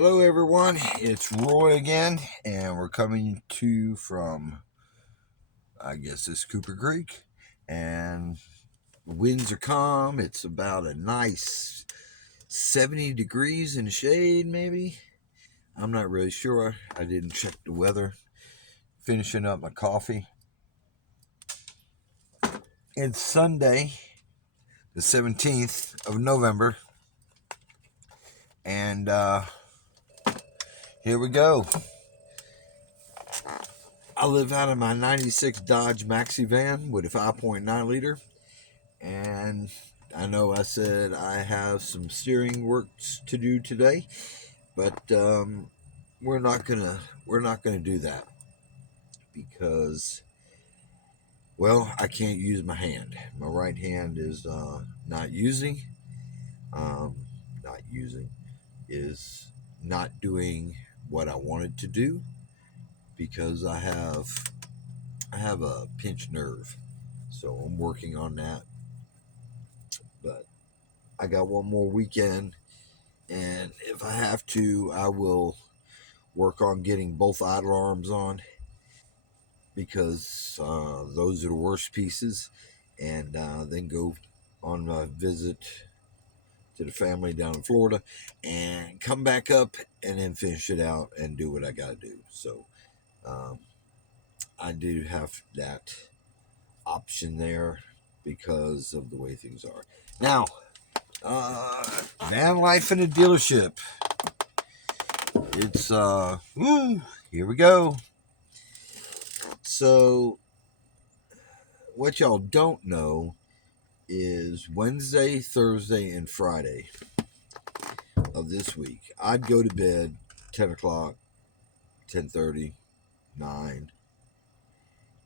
Hello, everyone. It's Roy again, and we're coming to you from, I guess, it's Cooper Creek, and winds are calm. It's about a nice 70 degrees in the shade, maybe. I'm not really sure. I didn't check the weather. Finishing up my coffee. It's Sunday, the 17th of November, and here we go. I live out of my 96 Dodge Maxi van with a 5.9 liter. And I know I said I have some steering works to do today, but we're not gonna do that because, well, I can't use my hand. My right hand is not using, um, not using, is not doing what I wanted to do because I have a pinched nerve, so I'm working on that. But I got one more weekend, and if I have to, I will work on getting both idle arms on because those are the worst pieces, and then go on a visit to the family down in Florida and come back up and then finish it out and do what I got to do. So um, I do have that option there because of the way things are. Now, van life in a dealership. It's here we go. So what y'all don't know is Wednesday, Thursday, and Friday of this week, I'd go to bed 10 o'clock, 10:30, 9,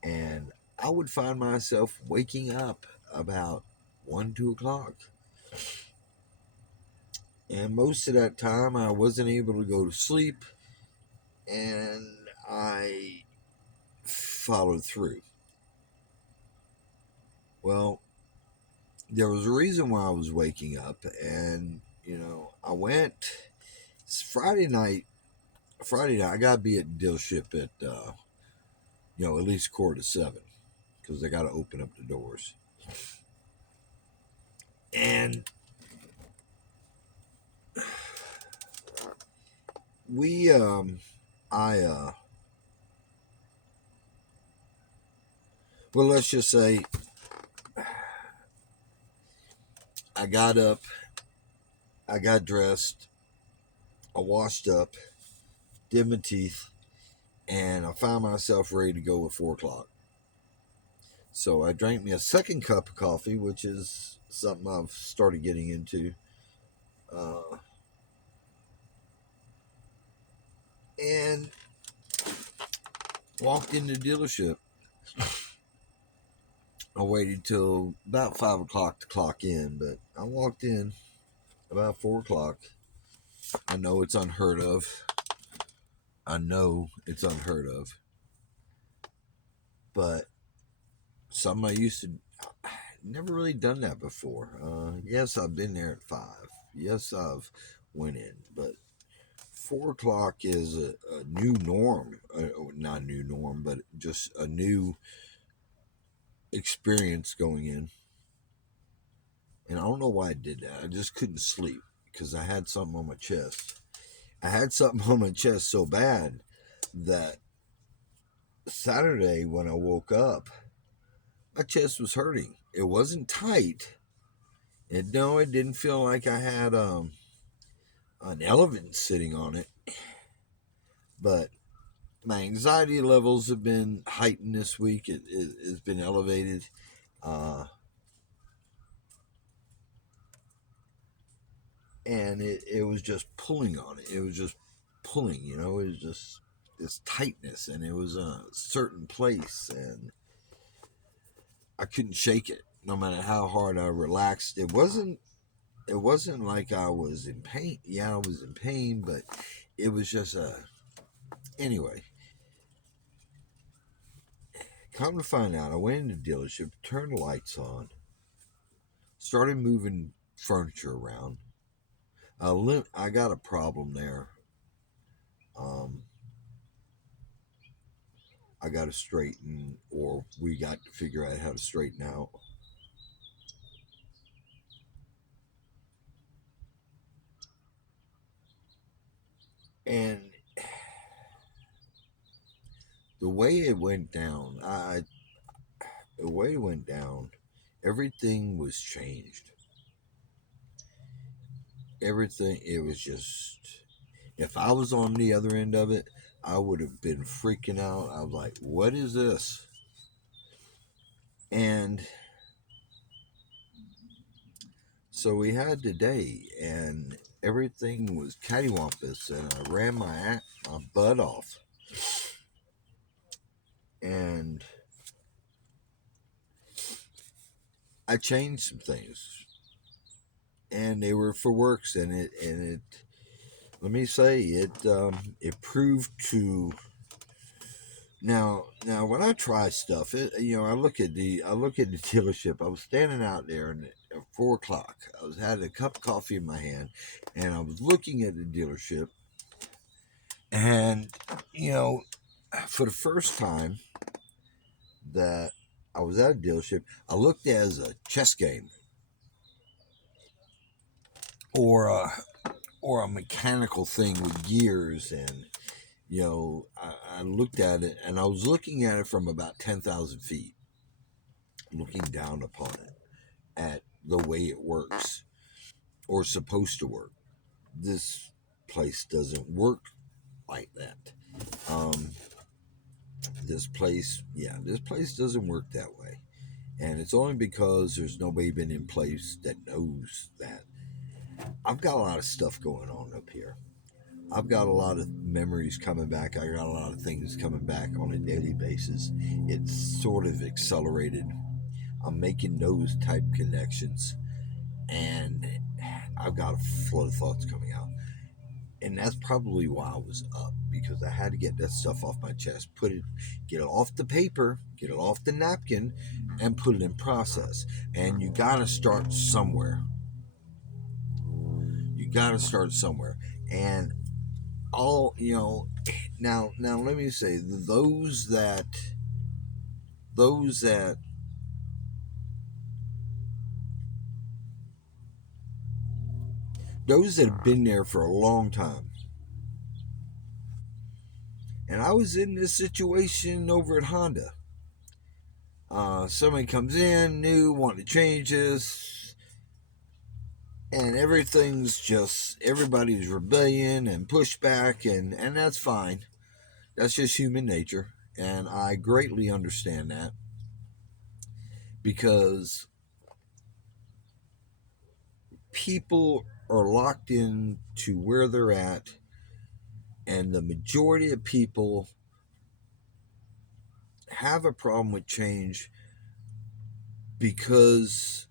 and I would find myself waking up about 1, 2 o'clock. And most of that time, I wasn't able to go to sleep, and I followed through. Well, there was a reason why I was waking up, and I went. It's Friday night. Friday night, I gotta be at the dealership at at least 6:45 because they gotta open up the doors. And we, I, well, let's just say I got up, I got dressed, I washed up, did my teeth, and I found myself ready to go at 4 o'clock. So I drank me a second cup of coffee, which is something I've started getting into. Uh, and walked in the dealership. I waited till about 5 o'clock to clock in, but I walked in about 4 o'clock. I know it's unheard of. I know it's unheard of. But something I used to never really done that before. Yes, I've been there at 5. Yes, I've went in, but 4 o'clock is a new norm. Not a new norm, but just a new experience going in. And I don't know why I did that. I just couldn't sleep because I had something on my chest. I had something on my chest so bad that Saturday when I woke up, my chest was hurting. It wasn't tight. And no, it didn't feel like I had an elephant sitting on it. But my anxiety levels have been heightened this week. It has been elevated. Uh, and it was just pulling on it. It was just pulling, it was just this tightness, and it was a certain place, and I couldn't shake it no matter how hard I relaxed. It wasn't like I was in pain. Yeah, I was in pain, but it was just anyway. Come to find out, I went in the dealership, turned the lights on, started moving furniture around. I got a problem there. Um, I got to straighten, or we got to figure out how to straighten out. And the way it went down, the way it went down, everything was changed. Everything, it was just, if I was on the other end of it, I would have been freaking out. I was like, what is this? And so we had the day, and everything was cattywampus, and I ran my butt off. And I changed some things, and they were for works, and it. Let me say it proved to. Now, when I try stuff, I look at the dealership. I was standing out there at 4 o'clock. I was had a cup of coffee in my hand, and I was looking at the dealership, and you know, for the first time that I was at a dealership, I looked at it as a chess game or a mechanical thing with gears, and I looked at it, and I was looking at it from about 10,000 feet, looking down upon it at the way it works or supposed to work. This place doesn't work like that. Um, this place doesn't work that way. And it's only because there's nobody been in place that knows that. I've got a lot of stuff going on up here. I've got a lot of memories coming back. I got a lot of things coming back on a daily basis. It's sort of accelerated. I'm making those type connections, and I've got a flood of thoughts coming out. And that's probably why I was up, because I had to get that stuff off my chest, get it off the paper, get it off the napkin, and put it in process. And you got to start somewhere. You got to start somewhere. And all now let me say, those that those that have been there for a long time. And I was in this situation over at Honda. Somebody comes in new, wanting to change this, and everybody's rebellion and pushback, and that's fine. That's just human nature, and I greatly understand that, because people are locked in to where they're at, and the majority of people have a problem with change because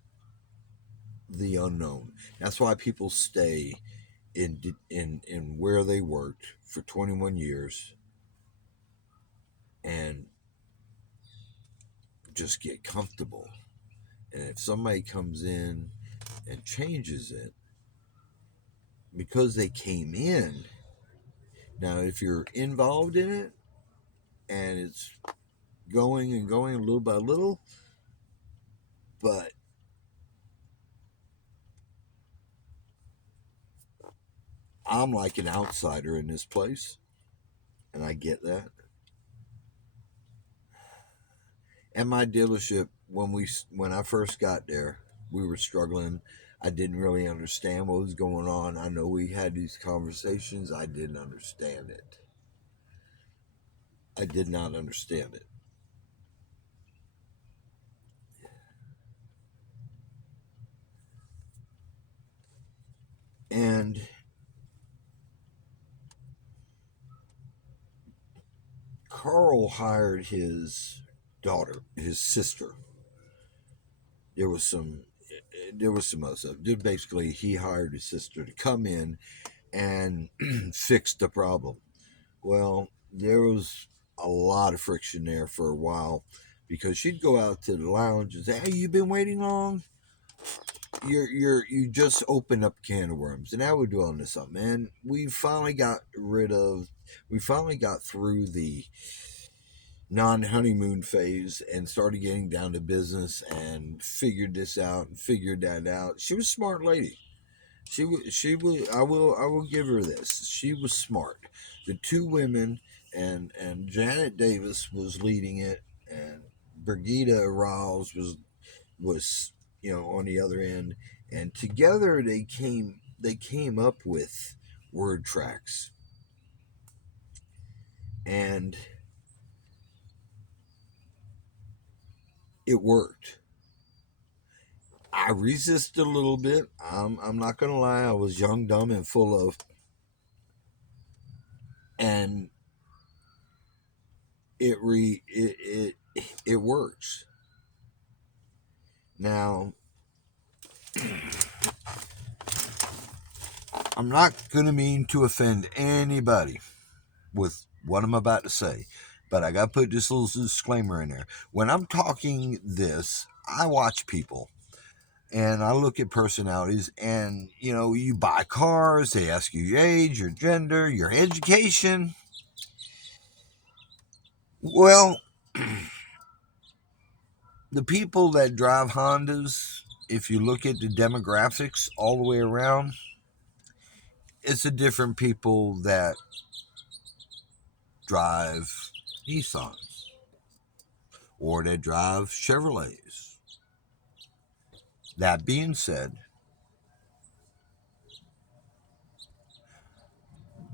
the unknown. That's why people stay in where they worked for 21 years and just get comfortable. And if somebody comes in and changes it because they came in, now if you're involved in it and it's going and going little by little, but I'm like an outsider in this place, and I get that. And my dealership, when I first got there, we were struggling. I didn't really understand what was going on. I know we had these conversations. I didn't understand it. I did not understand it. And Carl hired his sister. There was some other stuff. Basically, he hired his sister to come in and fix the problem. Well, there was a lot of friction there for a while, because she'd go out to the lounge and say, "Hey, you been waiting long? You just opened up a can of worms," and I would do on this up, man. We finally got rid of. we finally got through the non-honeymoon phase and started getting down to business and figured this out and figured that out. She was a smart lady. She was I will give her this. She was smart. The two women and Janet Davis was leading it, and Brigida Riles was on the other end, and together they came up with word tracks, and it worked. I resisted a little bit. I'm not gonna lie. I was young, dumb, and full of, and it works. Now, I'm not gonna mean to offend anybody with what I'm about to say, but I gotta put this little disclaimer in there. When I'm talking this, I watch people and I look at personalities, and you buy cars, they ask you your age, your gender, your education. Well, the people that drive Hondas, if you look at the demographics all the way around, it's a different people that drive Nissans or that drive Chevrolets. That being said,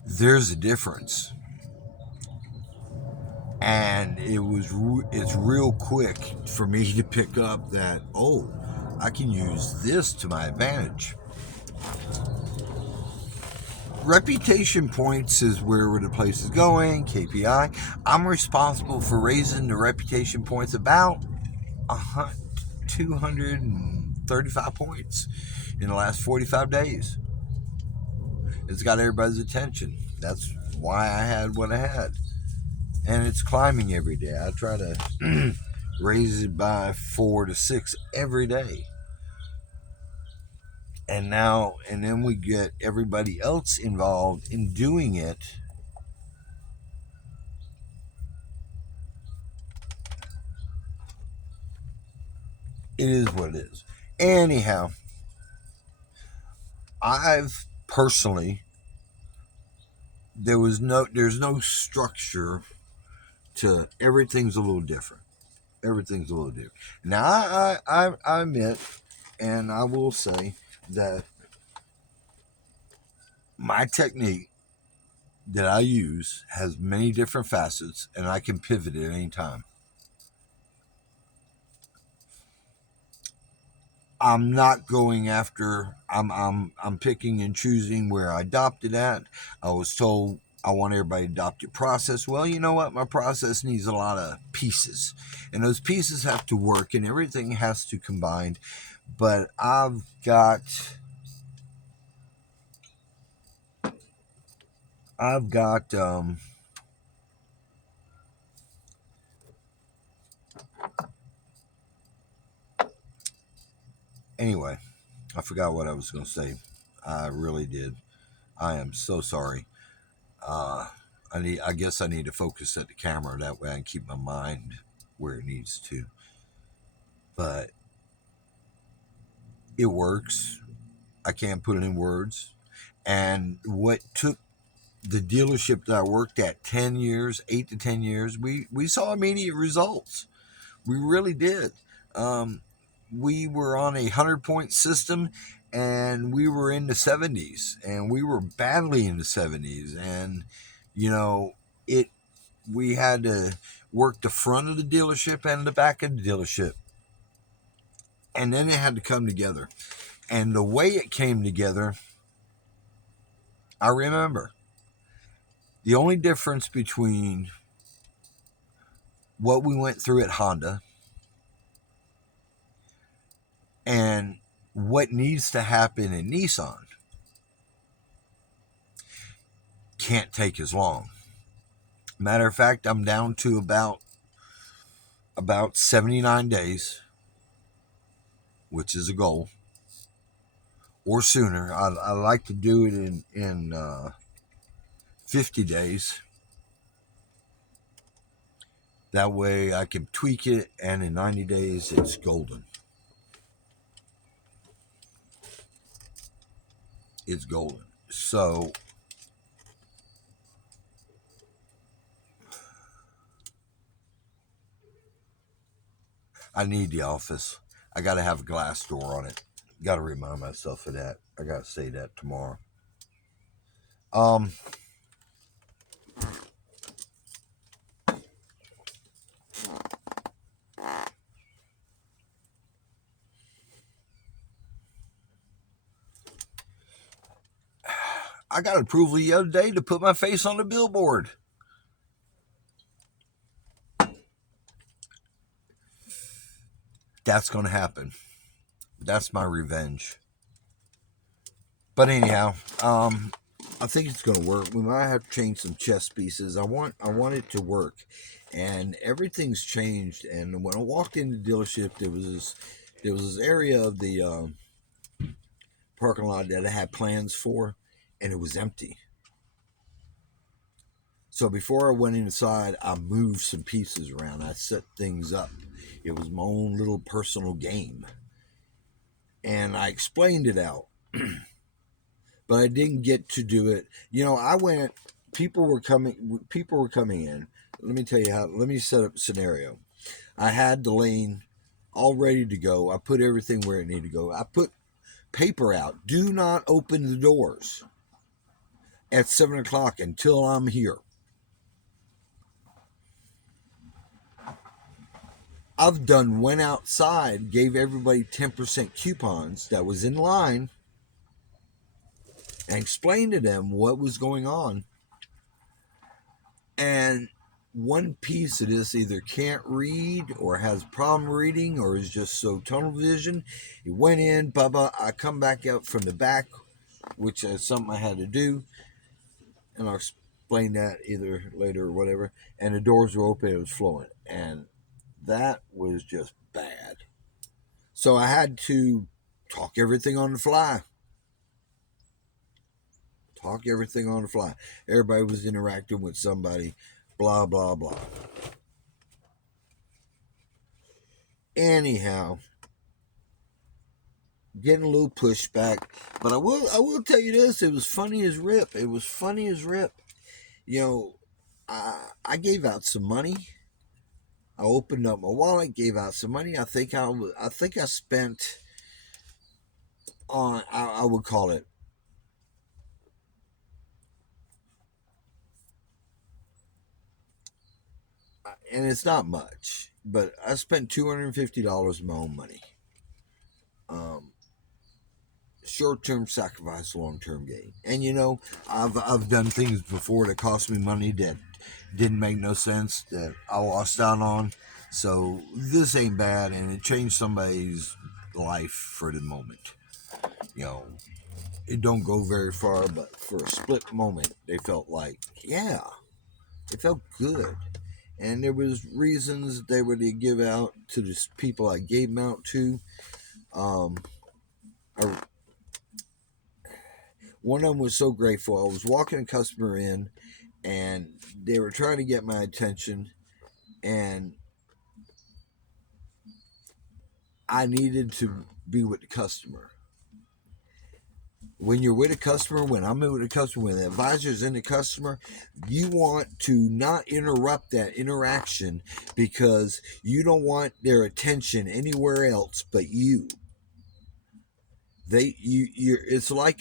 there's a difference, and it's real quick for me to pick up that, oh, I can use this to my advantage. Reputation points is where the place is going. KPI. I'm responsible for raising the reputation points about 235 points in the last 45 days. It's got everybody's attention. That's why I had what I had. And it's climbing every day. I try to raise it by 4 to 6 every day. And then we get everybody else involved in doing it. It is what it is. Anyhow, I've personally, there's no structure to everything's a little different. Everything's a little different. Now, I admit, and I will say that my technique that I use has many different facets, and I can pivot at any time. I'm not going after. I'm picking and choosing where I adopt it at. I was told I want everybody to adopt your process. Well, you know what? My process needs a lot of pieces, and those pieces have to work, and everything has to combine. But I've got anyway. I forgot what I was going to say. I really did. I am so sorry. Uh, I guess I need to focus at the camera, that way I can keep my mind where it needs to. But it works. I can't put it in words. And what took the dealership that I worked at 10 years, 8 to 10 years, we saw immediate results. We really did. We were on a 100-point system, and we were in the 70s, and we were badly in the 70s. And, you know, it, we had to work the front of the dealership and the back of the dealership. And then it had to come together. And the way it came together, I remember the only difference between what we went through at Honda and what needs to happen in Nissan can't take as long. Matter of fact, I'm down to about 79 days, which is a goal, or sooner. I like to do it in 50 days. That way I can tweak it, and in 90 days it's golden. It's golden. So I need the office. I got to have a glass door on it. Got to remind myself of that. I got to say that tomorrow. Um, I got approval the other day to put my face on the billboard. That's going to happen. That's my revenge. But anyhow, I think it's going to work. We might have to change some chess pieces. I want it to work, and everything's changed. And when I walked in the dealership, there was this area of the parking lot that I had plans for, and it was empty. So before I went inside, I moved some pieces around. I set things up. It was my own little personal game, and I explained it out. But I didn't get to do it. I went. People were coming. People were coming in. Let me tell you how. Let me set up a scenario. I had the lane all ready to go. I put everything where it needed to go. I put paper out. Do not open the doors at 7 o'clock until I'm here. I've done went outside, gave everybody 10% coupons that was in line, and explained to them what was going on. And one piece of this either can't read or has a problem reading or is just so tunnel vision. It went in, Bubba. I come back out from the back, which is something I had to do, and I'll explain that either later or whatever. And the doors were open, it was flowing, and that was just bad. So I had to talk everything on the fly. Talk everything on the fly. Everybody was interacting with somebody, blah, blah, blah. Anyhow, getting a little pushback, but I will tell you this: it was funny as rip. It was funny as rip. You know, I gave out some money. I opened up my wallet, gave out some money. I think I spent on I would call it, and it's not much, but I spent $250 of my own money. Um, Short-term sacrifice, long-term gain. And I've done things before that cost me money that didn't make no sense, that I lost out on. So this ain't bad, and it changed somebody's life for the moment. You know, it don't go very far, but for a split moment, they felt like, yeah, it felt good. And there was reasons they were to give out to the people I gave them out to. Um, I One of them was so grateful. I was walking a customer in, and they were trying to get my attention, and I needed to be with the customer. When you're with a customer, when I'm with a customer, when the advisor's in the customer, you want to not interrupt that interaction because you don't want their attention anywhere else but you. It's like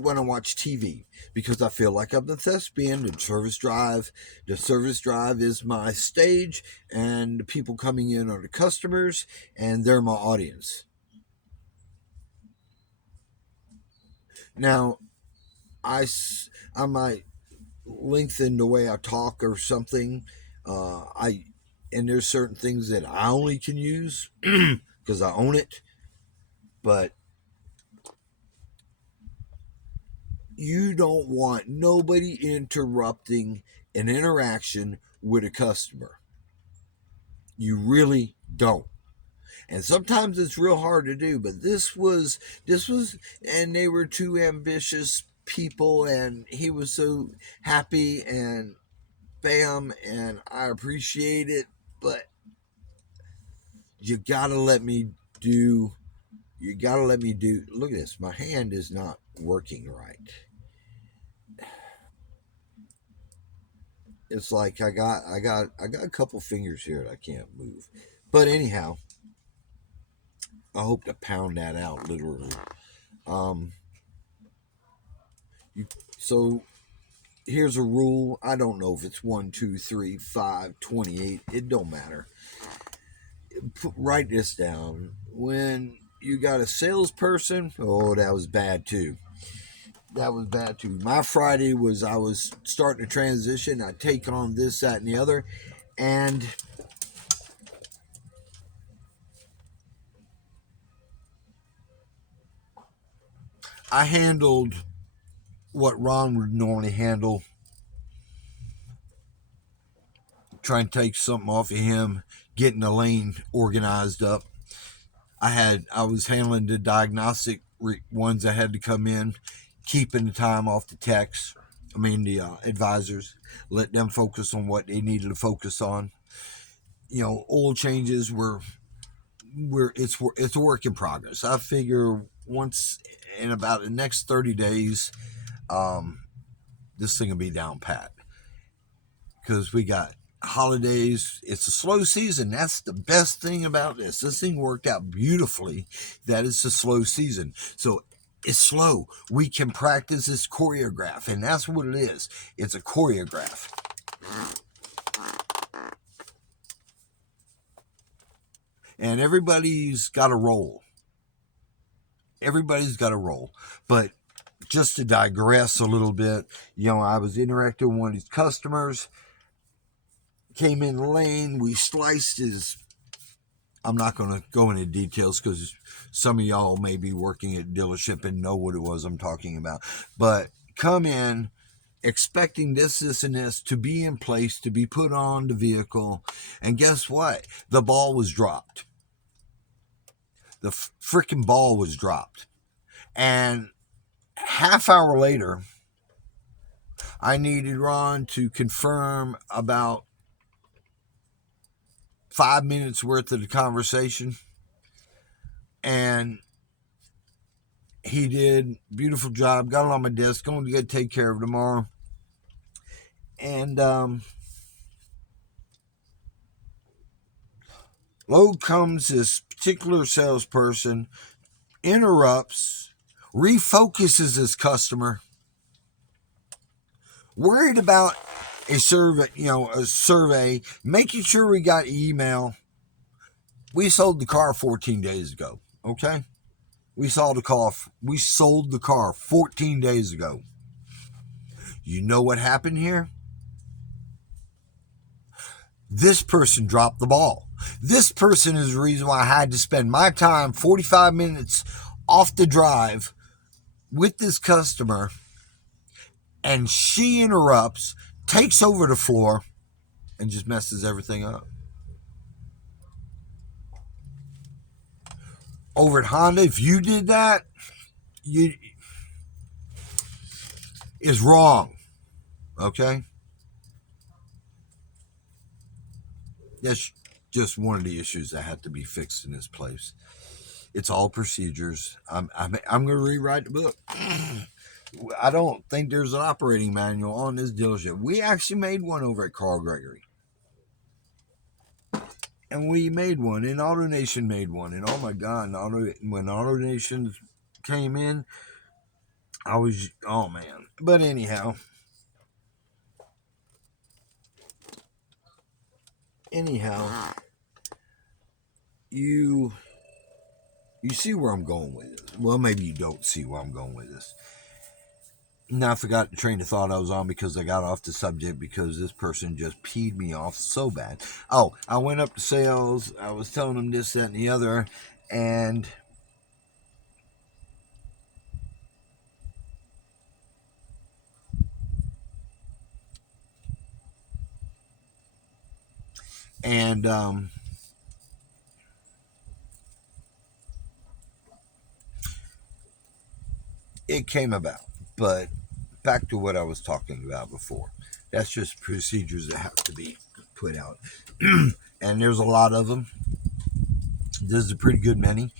when I watch TV, because I feel like I'm the thespian. The service drive is my stage, and the people coming in are the customers, and they're my audience. Now, I I might lengthen the way I talk or something. I and there's certain things that I only can use because I own it, but you don't want nobody interrupting an interaction with a customer. You really don't. And sometimes it's real hard to do, but this was and they were two ambitious people, and he was so happy, and spam, and I appreciate it, but you gotta let me do. You gotta let me do. Look at this. My hand is not working right. It's like I got a couple fingers here that I can't move. But anyhow, I hope to pound that out literally. Um, you, so here's a rule. I don't know if it's 1, 2, 3, 5, 28. It don't matter. Write this down. When you got a salesperson, oh, that was bad too. That was bad too. My Friday was I was starting to transition. I take on this, that, and the other, and I handled what Ron would normally handle, trying to take something off of him, getting the lane organized up. I was handling the diagnostic ones that had to come in, keeping the time off the techs. I mean the advisors, let them focus on what they needed to focus on. Oil changes were it's a work in progress. I figure once in about the next 30 days, um, this thing will be down pat because we got holidays. It's a slow season. That's the best thing about this. This thing worked out beautifully. That it's a slow season. So it's slow. We can practice this choreograph, and that's what it is. It's a choreograph. And everybody's got a role. Everybody's got a role. But just to digress a little bit, I was interacting with one of these customers, came in the lane, we sliced his. I'm not going to go into details because some of y'all may be working at dealership and know what it was I'm talking about. But come in expecting this, and this to be in place, to be put on the vehicle. And guess what? The ball was dropped. The freaking ball was dropped. And half hour later, I needed Ron to confirm about 5 minutes worth of the conversation. And he did. Beautiful job. Got it on my desk. Going to get take care of it tomorrow. And low comes this particular salesperson, interrupts, refocuses his customer, worried about a survey, making sure we got email. We sold the car 14 days ago. Okay, we sold the car 14 days ago. You know what happened here? This person dropped the ball. This person is the reason why I had to spend my time 45 minutes off the drive with this customer, and she interrupts, takes over the floor, and just messes everything up. Over at Honda, if you did that, you is wrong. Okay? That's just one of the issues that had to be fixed in this place. It's all procedures. I'm going to rewrite the book. I don't think there's an operating manual on this dealership. We actually made one over at Carl Gregory. And we made one, and AutoNation made one. And oh my God, when AutoNation came in, oh man. But anyhow, you see where I'm going with this. Well, maybe you don't see where I'm going with this. Now I forgot the train of thought I was on because I got off the subject because this person just peed me off so bad. Oh, I went up to sales. I was telling them this, that, and the other, and and it came about. But back to what I was talking about before. That's just procedures that have to be put out. And there's a lot of them. There's a pretty good many.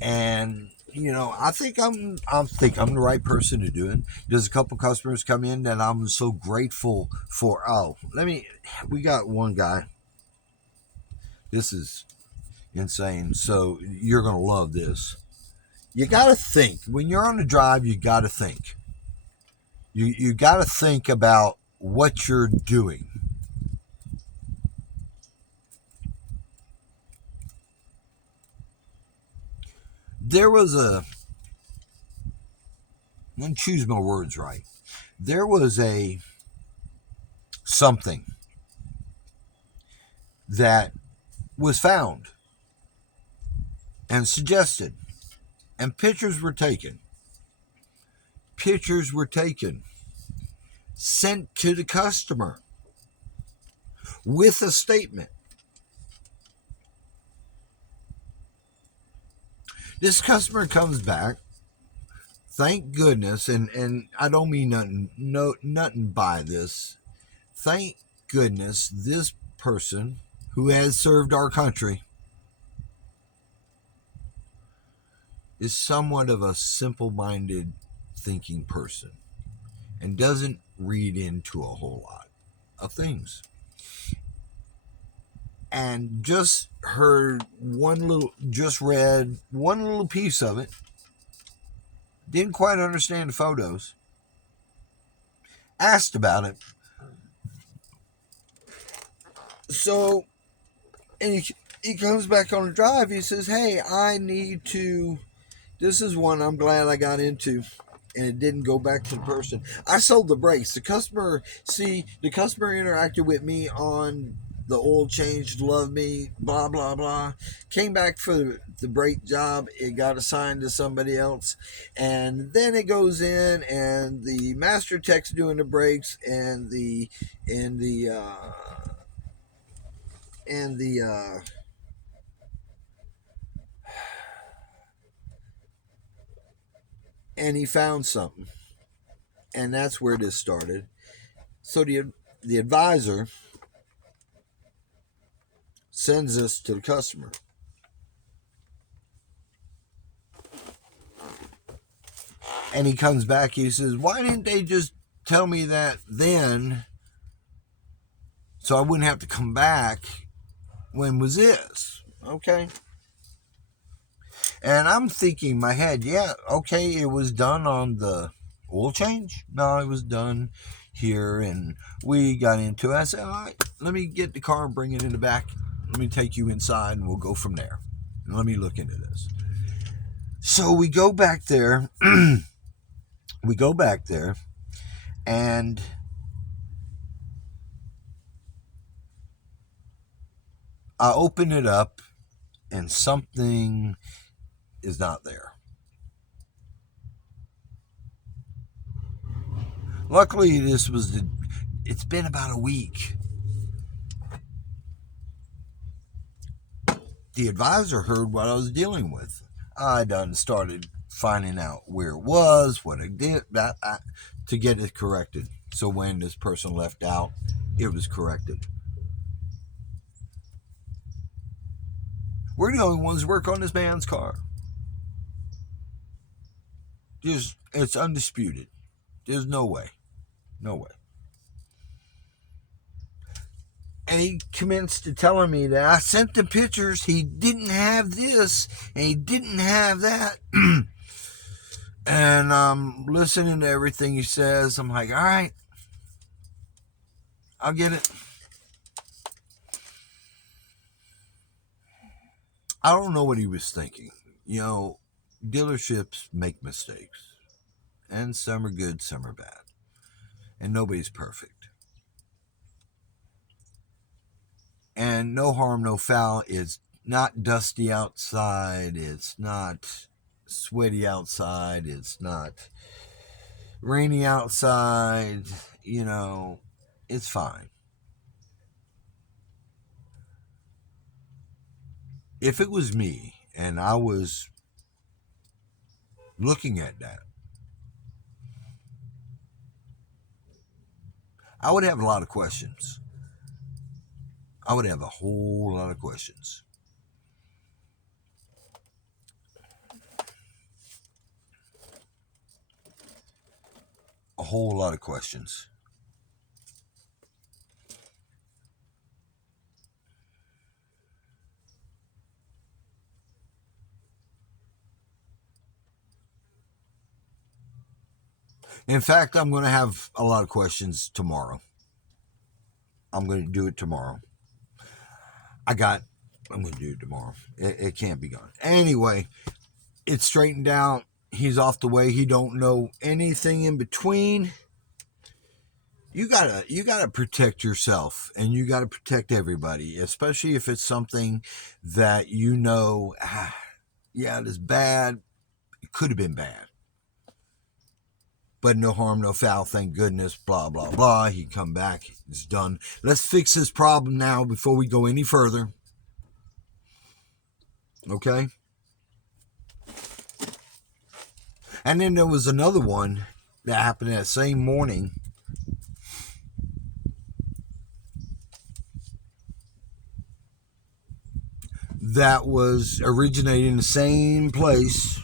And I think I'm the right person to do it. There's a couple customers come in that I'm so grateful for. Oh, we got one guy. This is insane. So you're gonna love this. You gotta think when you're on the drive. You gotta think. You gotta think about what you're doing. There was a. I'm gonna choose my words right. There was a something that was found and suggested, and pictures were taken. Pictures were taken, sent to the customer with a statement. This customer comes back. Thank goodness, and I don't mean nothing by this. Thank goodness this person who has served our country is somewhat of a simple-minded thinking person and doesn't read into a whole lot of things. And just read one little piece of it, didn't quite understand the photos, asked about it. So, and he comes back on the drive. He says, "Hey, I need to." This is one I'm glad I got into, and it didn't go back to the person. I sold the brakes. The customer interacted with me on the oil change, loved me, blah blah blah. Came back for the brake job. It got assigned to somebody else, and then it goes in, and the master tech's doing the brakes, and the and the and the and he found something, and that's where this started. So the advisor sends this to the customer. And he comes back, he says, "Why didn't they just tell me that then so I wouldn't have to come back? When was this?" Okay. And I'm thinking in my head, yeah, okay, it was done on the oil change. No, it was done here, and we got into it. I said, "All right, let me get the car and bring it in the back. Let me take you inside, and we'll go from there. And let me look into this." So we go back there. We go back there, and I open it up, and something is not there. Luckily, it's been about a week. The advisor heard what I was dealing with. I done started finding out where it was, what it did, to get it corrected. So when this person left out, it was corrected. We're the only ones who work on this man's car. It's undisputed. There's no way. No way. And he commenced to telling me that I sent the pictures. He didn't have this, and he didn't have that. And I'm listening to everything he says. I'm like, all right, I'll get it. I don't know what he was thinking. Dealerships make mistakes. And some are good, some are bad. And nobody's perfect. And no harm, no foul. It's not dusty outside. It's not sweaty outside. It's not rainy outside. It's fine. If it was me and I was looking at that, I would have a lot of questions. I would have a whole lot of questions. A whole lot of questions. In fact, I'm going to have a lot of questions tomorrow. I'm going to do it tomorrow. I'm going to do it tomorrow. It can't be gone. Anyway, it's straightened out. He's off the way. He don't know anything in between. You gotta protect yourself, and you gotta protect everybody, especially if it's something that you know, yeah, it is bad. It could have been bad, but no harm, no foul. Thank goodness. Blah blah blah. He come back. It's done. Let's fix this problem now before we go any further. Okay. And then there was another one that happened that same morning. That was originating in the same place.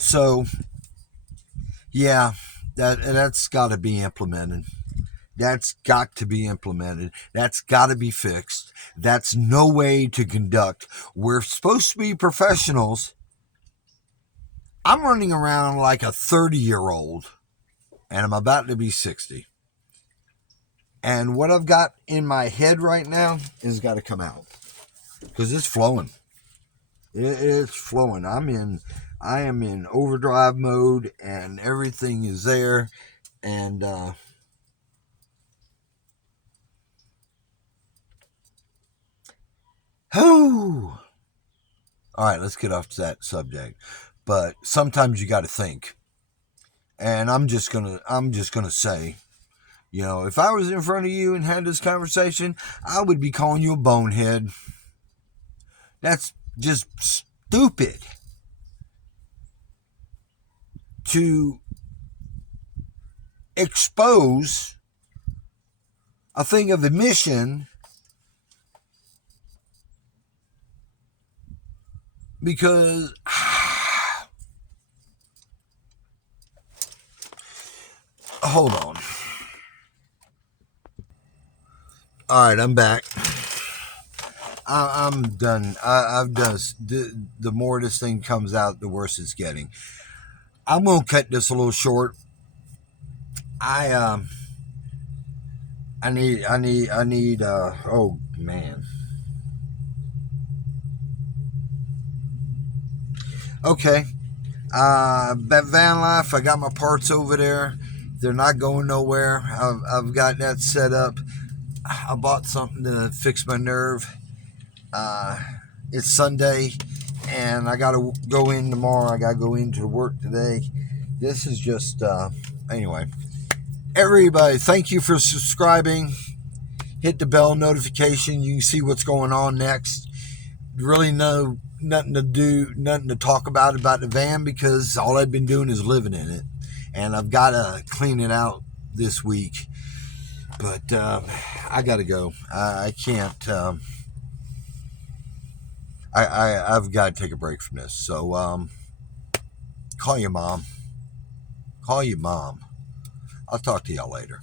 So, yeah, that's got to be implemented. That's got to be implemented. That's got to be fixed. That's no way to conduct. We're supposed to be professionals. I'm running around like a 30-year-old, and I'm about to be 60. And what I've got in my head right now has got to come out because it's flowing. It's flowing. I am in overdrive mode, and everything is there. And all right, let's get off that subject. But sometimes you got to think, and I'm just gonna say, if I was in front of you and had this conversation, I would be calling you a bonehead. That's just stupid to expose a thing of emission because hold on. All right, I'm back. I'm done. I've done. The more this thing comes out, the worse it's getting. I'm gonna cut this a little short. I need. Oh man. Okay. That van life. I got my parts over there. They're not going nowhere. I've got that set up. I bought something to fix my nerve. It's Sunday, and I got to go in tomorrow. I got to go into work today. This is just, anyway. Everybody, thank you for subscribing. Hit the bell notification. You can see what's going on next. Really nothing to talk about the van because all I've been doing is living in it. And I've got to clean it out this week. But I got to go. I can't. I've got to take a break from this. So call your mom. Call your mom. I'll talk to y'all later.